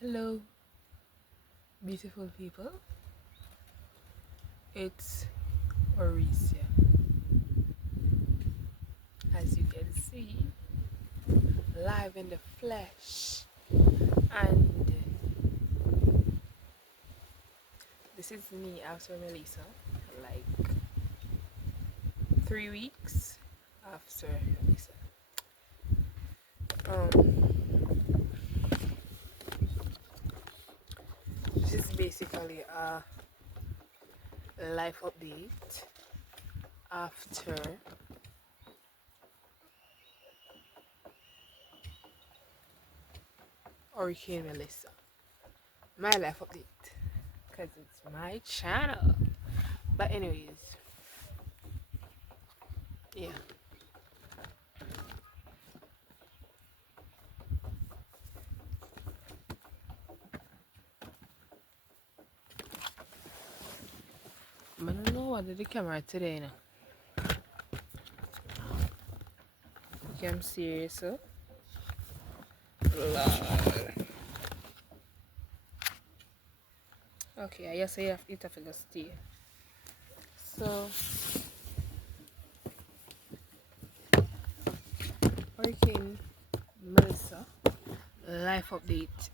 Hello, beautiful people. It's Orisia. As you can see, live in the flesh. And this is me after Mellisa, like 3 weeks after Mellisa. This is basically a life update after Hurricane Mellisa. My life update, because it's my channel. But anyways, yeah. I don't know what did the camera today now. Okay, I'm serious, so. Okay, I just say it have to stay. So, Hurricane Mellisa, life update.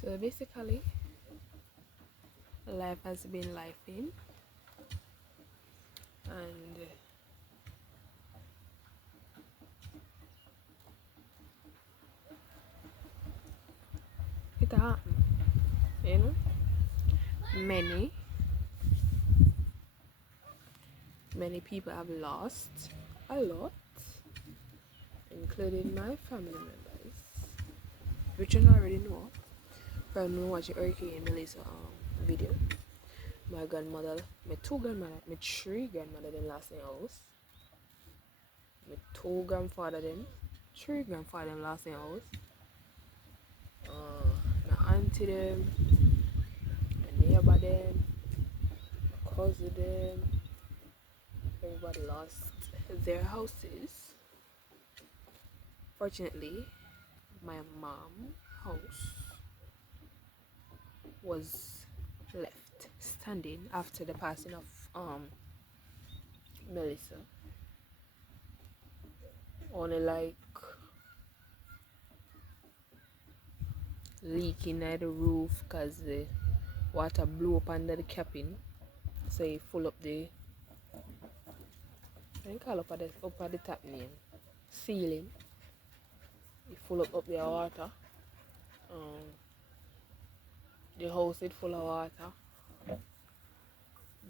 So basically, life has been lifing, and it happened. You know, many people have lost a lot, including my family members, which you already know. If I know watching Hurricane Mellisa video. My grandmother, my two grandmother, my three grandmother them last in house. My two grandfather them, three grandfather them last in house. My auntie them, my neighbor them, my cousin them. Everybody lost their houses. Fortunately, my mom house was left standing after the passing of Mellisa. Only like leaking at the roof because the water blew up under the capping, so it full up the I think call up at the top name ceiling. It full up the water. The house is full of water.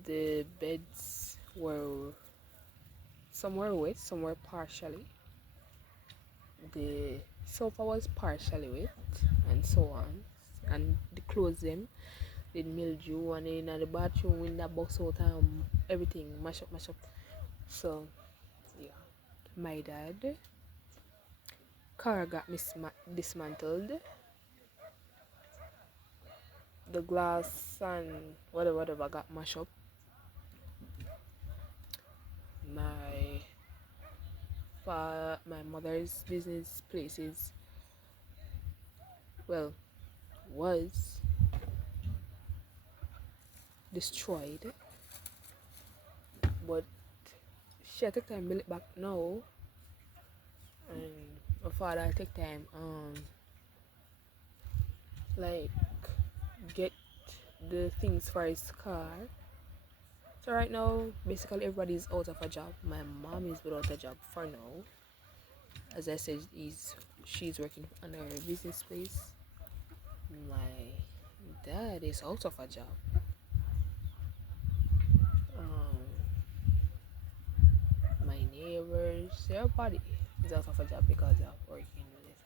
The beds were somewhere wet, somewhere partially. The sofa was partially wet, and so on. And the clothes them did mildew, and in the bathroom in the box out and everything mash up. So yeah, my dad car got dismantled. The glass and whatever got mashed up. My mother's business places, well, was destroyed, but she had take time build it back now, and my father take time like get the things for his car. So right now, basically everybody's out of a job. My mom is without a job for now. As I said, she's working on her business place. My dad is out of a job. My neighbors, everybody is out of a job because of working with it.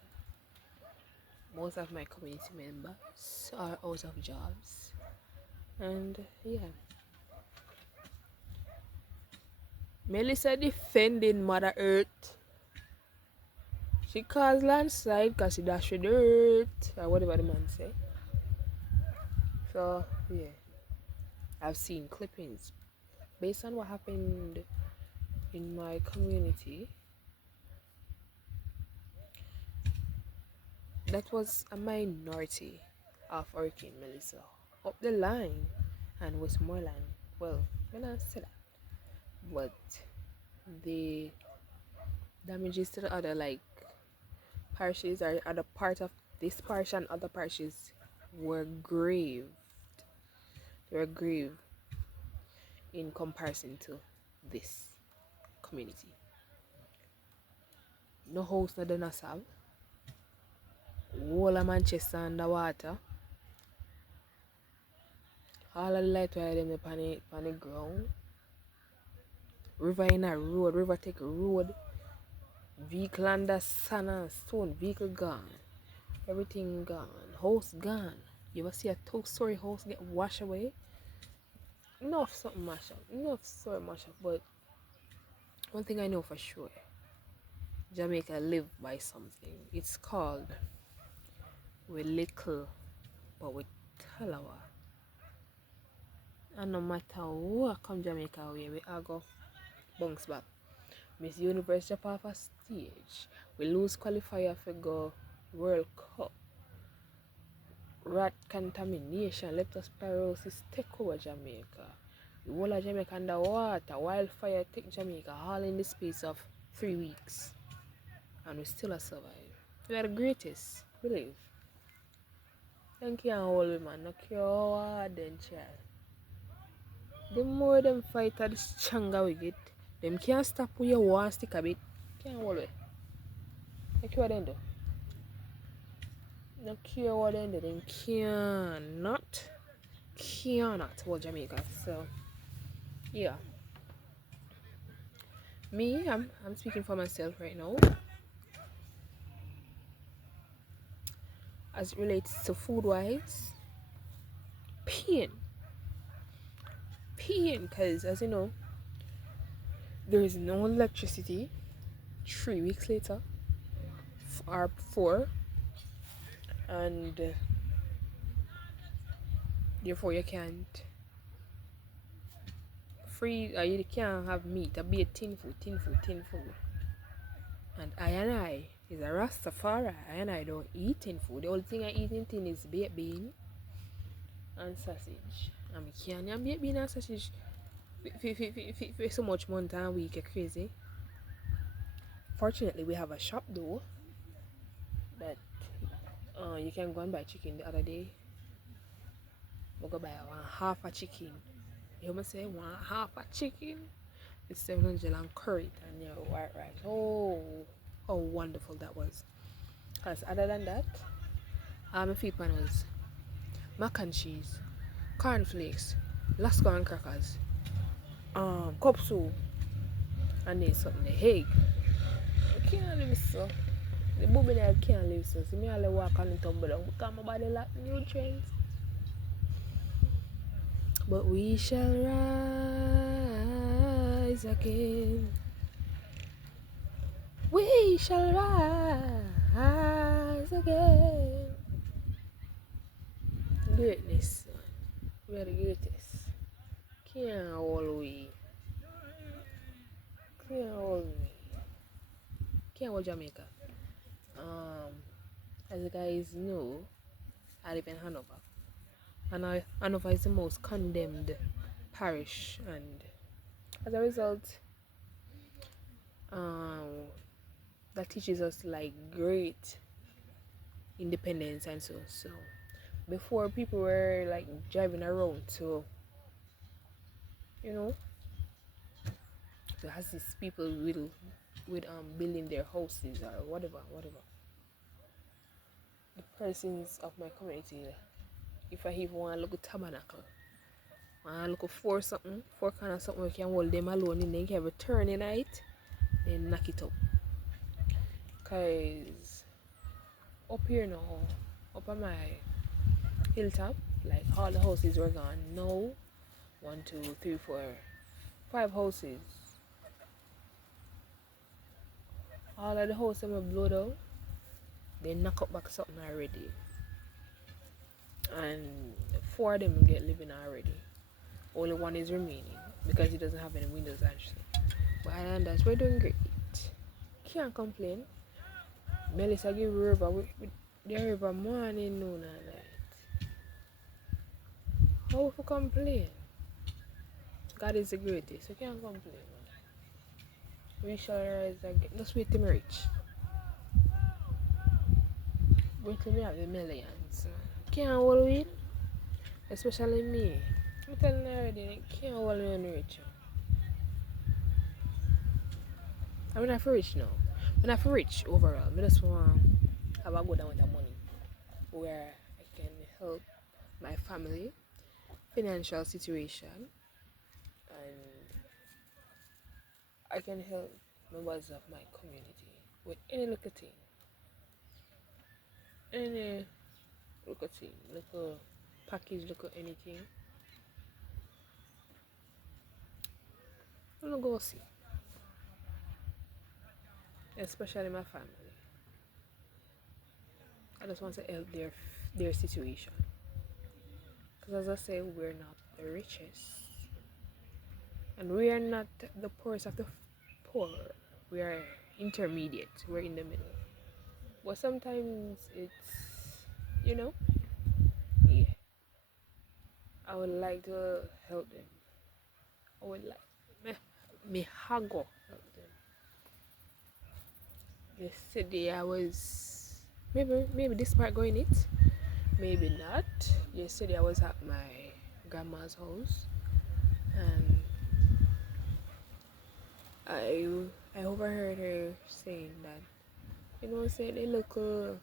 Most of my community members are out of jobs. And yeah. Mellisa defending Mother Earth. She caused landslide because she dashed with dirt or whatever the man say. So yeah. I've seen clippings based on what happened in my community. that was a minority of Hurricane Mellisa. Up the line and Westmoreland, well, when I say that, but the damages to the other like parishes or other part of this parish and other parishes were grave. They were grave in comparison to this community. No house na done have. Whole of Manchester underwater. All of the light wire them on the ground. River in a road, river take a road. Vehicle under sand and stone, vehicle gone. Everything gone. House gone. You ever see a two-story house get washed away? Enough something mash up. Enough story mash up. But one thing I know for sure, Jamaica live by something. It's called we little but we talawa. And no matter what come Jamaica way, we all go bounce back. Miss Universe jump off a stage. We lose qualifier for go World Cup. Rat contamination, leptospirosis take over Jamaica. The whole of Jamaica underwater, wildfire take Jamaica all in the space of 3 weeks. And we still survive. We are the greatest, believe. Thank you and all man, no care how hard then child. The more them fight, the stronger we get. Them can't stop with your one stick a bit. Can't hold it. No care what they do. No care what they do. Them cannot hold Jamaica. So yeah. Me, I'm speaking for myself right now. As it relates to food wise, pain, because as you know, there is no electricity 3 weeks later or 4, and therefore you can't you can't have meat. Be a tin food. And I is a Rastafari. I don't eat tin food. The only thing I eat in tin is baked bean and sausage. And I can't have baked bean and sausage for so much month and week. You're crazy. Fortunately, we have a shop though that you can go and buy chicken. The other day, we go buy half a chicken. You must say half a chicken. It's 700 and curry and your white rice. Oh, how wonderful that was. Because other than that, my feed pan was mac and cheese, cornflakes, Lasco and crackers, cup soup, and then something, the egg. I can't live so. The booby there can't live so. So me all walk on the tumble down because my body lack nutrients. But we shall rise again. We shall rise again. Greatness. We are the greatest. Can't hold we. Can't hold me. Can't hold Jamaica. As you guys know, I live in Hanover. And Hanover is the most condemned parish, and as a result, that teaches us like great independence and so. Before people were like driving around to, there has these people with building their houses or whatever. The persons of my community, if I even want to look at tabernacle, want to look for four kind of something we can hold them alone and then can return in night, then knock it up. Cause up here now, up on my hilltop, like all the houses were gone. No, 1, 2, 3, 4, 5 houses. All of the houses were blown out. They knock up back something already. And 4 of them get living already. Only 1 is remaining because it doesn't have any windows actually. But other than that, we're doing great. Can't complain. Mellisa give river There every morning, noon, and night. How if you complain? God is the greatest. You can't complain. We shall rise again. Just wait till me rich. Wait till me have the millions. Can't hold it. Especially me. I'm telling you already, can't hold me when rich. I mean, I feel rich now. When I feel rich overall, I just want to have a good amount of money where I can help my family, financial situation, and I can help members of my community with any little thing. Any little thing, little package, little anything. I'm gonna go see. Especially my family. I just want to help their situation. Because as I say, we're not the richest. And we are not the poorest of the poor. We are intermediate. We're in the middle. But sometimes it's, you know, yeah. I would like to help them. I would like me hago help them. Yesterday I was maybe this part going it, maybe not. Yesterday I was at my grandma's house and I I overheard her saying that say the local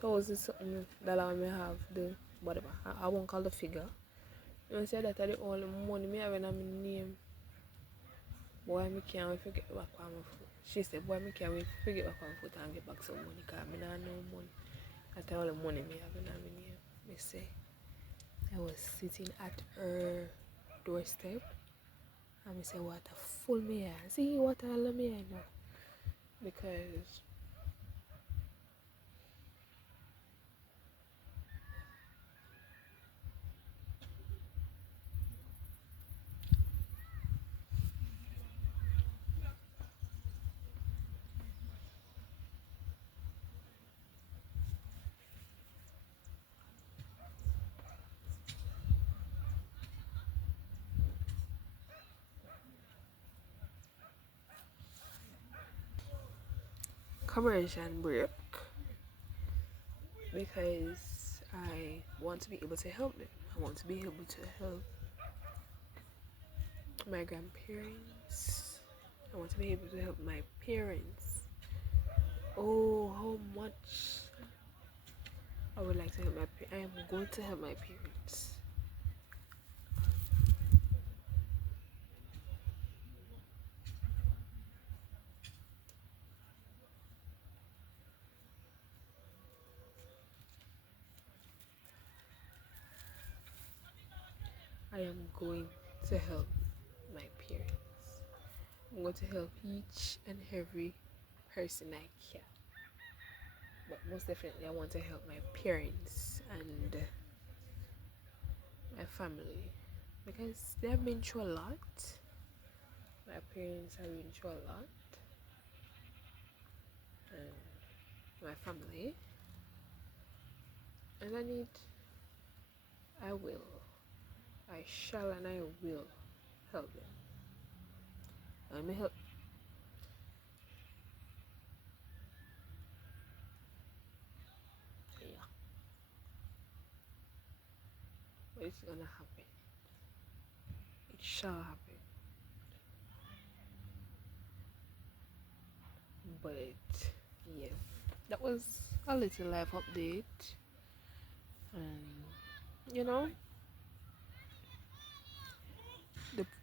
thousand something dollar may have the whatever I won't call the figure. Say that the only money me have in my name. Boy me can't forget back on my foot. She said boy me can't forget back on my foot and get back some money because I don't no money. That's all the money me have in my name. Me say I was sitting at her doorstep and me say what a fool me are. See what I love me I know. Because conversion break because I want to be able to help them. I want to be able to help my grandparents. I want to be able to help my parents. Oh, how much I would like to help my parents. I am going to help my parents. I am going to help my parents. I'm going to help each and every person I can. But most definitely, I want to help my parents and my family because they have been through a lot. My parents have been through a lot, and my family, and I shall, and I will help them. Let me help. Yeah, but it's gonna happen. It shall happen. But yeah, that was a little life update, and you know,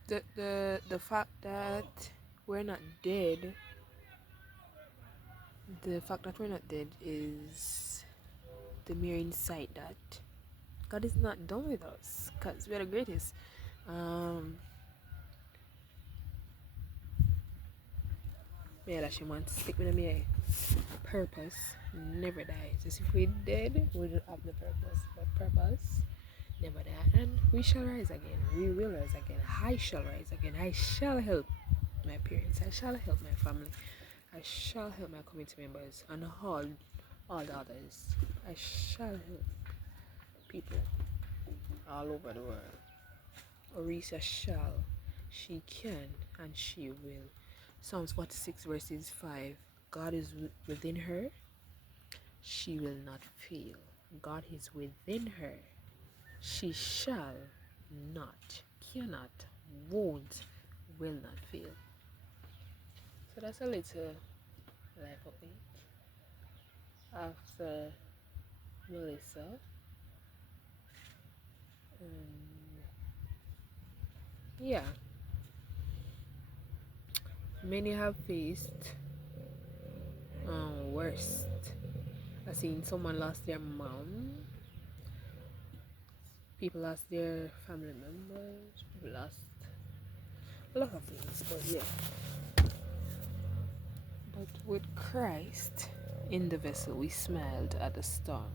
the fact that we're not dead, the fact that we're not dead is the mere insight that God is not done with us, because we're the greatest. Yeah, that she wants to stick with me. Purpose never dies. As if we dead, we don't have the purpose. But purpose never die. And we shall rise again. We will rise again. I shall rise again. I shall help my parents. I shall help my family. I shall help my community members and all all the others. I shall help people all over the world. Orisa shall, she can, and she will. Psalms 46 verses 5. God is within her, she will not fail. God is within her, she shall not, cannot, won't, will not fail. So that's a little life update after Mellisa. Yeah, many have faced worst. I seen someone lost their mom, people lost their family members, people lost a lot of things, but yeah. But with Christ in the vessel, we smiled at the storm.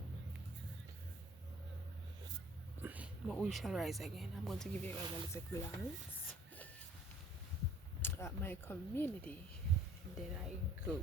But we shall rise again. I'm going to give you guys a little glance at my community. Then I go.